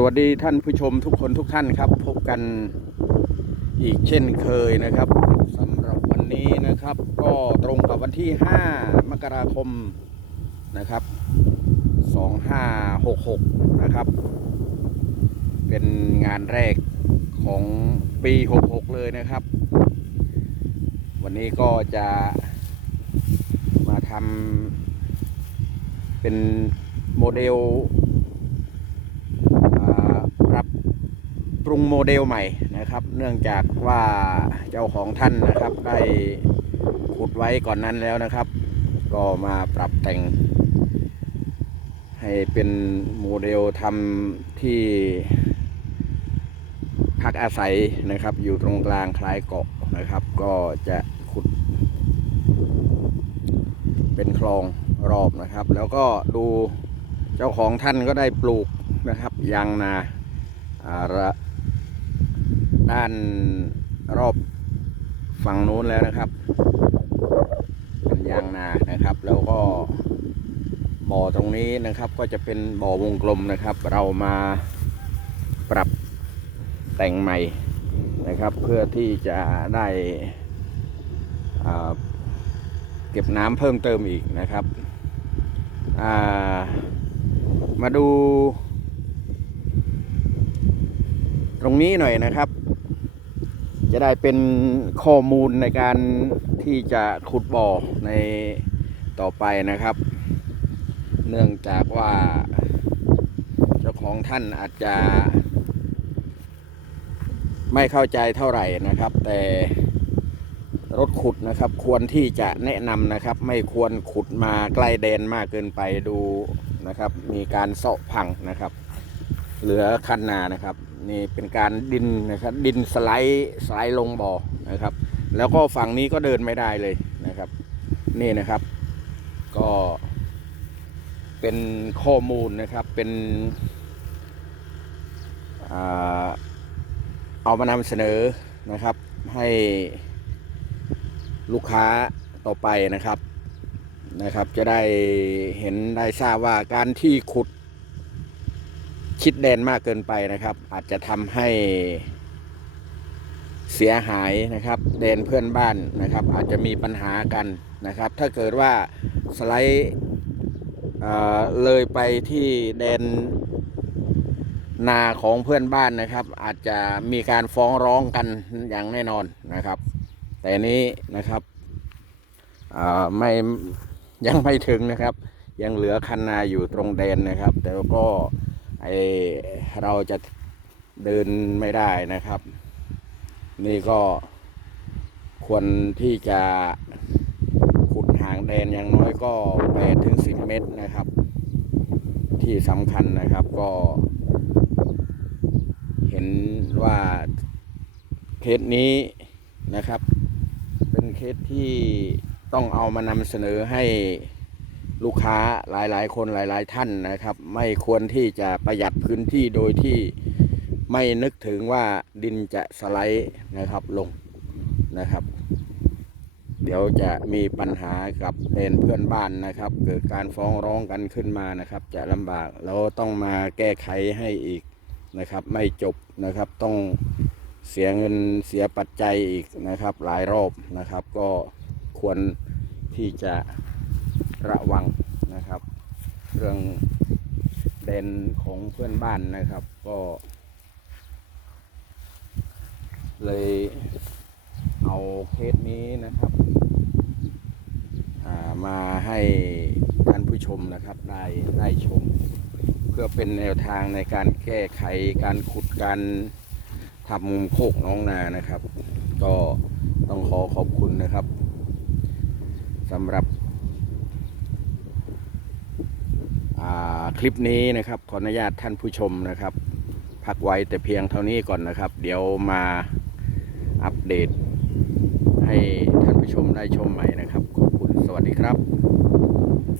สวัสดีท่านผู้ชมทุกคนทุกท่านครับ พบกันอีกเช่นเคยนะครับสำหรับวันนี้นะครับ ก็ตรงกับวันที่ 5 มกราคมนะครับ 2566 นะครับ เป็นงานแรกของปี 66 เลยนะครับ วันนี้ก็จะมาทำเป็นโมเดล อ่าปรับปรุ งโมเดลใหม่นะครับ เนื่องจากว่าเจ้าของท่านนะครับได้ขุดไว้ก่อนนั้นแล้วนะครับ ก็มาปรับแต่ง ให้เป็นโมเดลทำที่พักอาศัยนะครับ อยู่ตรงกลางคล้ายเกาะนะครับ ก็จะขุด เป็นคลองรอบนะครับ แล้วก็ดูเจ้าของท่านก็ได้ปลูกนะครับยางนาอาระ ด้านรอบฝั่งนู้นแล้วนะครับ เป็นยางนานะครับ แล้วก็บ่อตรงนี้นะครับก็จะเป็นบ่อวงกลมนะครับ เรามาปรับแต่งใหม่นะครับ เพื่อที่จะได้เก็บน้ำเพิ่มเติมอีกนะครับามาดู ตรงนี้หน่อยนะครับ จะได้เป็นข้อมูลในการที่จะขุดบ่อในต่อไปนะครับ เนื่องจากว่าเจ้าของท่านอาจจะไม่เข้าใจเท่าไหร่นะครับ แต่รถขุดนะครับ ควรที่จะแนะนำนะครับ ไม่ควรขุดมาใกล้แดนมากเกินไปดูนะครับ มีการเสาะพังนะครับ เหลือคันนานะครับ นี่เป็นการดินนะครับ ดินสไลด์สไลด์ลงบ่อนะครับ แล้วก็ฝั่งนี้ก็เดินไม่ได้เลยนะครับ นี่นะครับ ก็เป็นข้อมูลนะครับเป็นอเอามานำเสนอนะครับ ให้ลูกค้าต่อไปนะครับนะครับ จะได้เห็นได้ทราบว่าการที่ขุด ชิดแดนมากเกินไปนะครับ อาจจะทำให้เสียหายนะครับแดนเพื่อนบ้านนะครับ อาจจะมีปัญหากันนะครับ ถ้าเกิดว่าสไลด์เอ่อเลยไปที่แดนนาของเพื่อนบ้านนะครับ อาจจะมีการฟ้องร้องกันอย่างแน่นอนนะครับ แต่นี้นะครับอ่าไม่ยังไม่ถึงนะครับ ยังเหลือคันนาอยู่ตรงแดนนะครับ แต่ก็ ไอเราจะเดินไม่ได้นะครับ นี่ก็ควรที่จะขุดห่างแดนอย่างน้อยก็8ถึง10เมตรนะครับ ที่สำคัญนะครับก็เห็นว่าเคสนี้นะครับ เป็นเคสที่ต้องเอามานำเสนอให้ ลูกค้าหลายๆ คนหลาย ๆ ท่านนะครับ ไม่ควรที่จะประหยัดพื้นที่โดยที่ไม่นึกถึงว่าดินจะสไลด์นะครับลงนะครับ เดี๋ยวจะมีปัญหากับเป็นเพื่อนบ้านนะครับ เกิดการฟ้องร้องกันขึ้นมานะครับ จะลำบากแล้วต้องมาแก้ไขให้อีกนะครับ ไม่จบนะครับต้องเสียเงินเสียปัจจัยอีกนะครับ หลายรอบนะครับ ก็ควรที่จะ ระวังนะครับ เรื่องเด่นของเพื่อนบ้านนะครับ ก็ เลยเอาเคสนี้นะครับามาให้ท่านผู้ชมนะครับได้ได้ชม เพื่อเป็นแนวทางในการแก้ไขการขุดการทำโคกน้องนานะครับ ก็ต้องขอขอบคุณนะครับสำหรับอ่า คลิปนี้นะครับขออนุญาตท่านผู้ชมนะครับ พักไว้แต่เพียงเท่านี้ก่อนนะครับ เดี๋ยวมาอัปเดตให้ท่านผู้ชมได้ชมใหม่นะครับ ขอบคุณสวัสดีครับ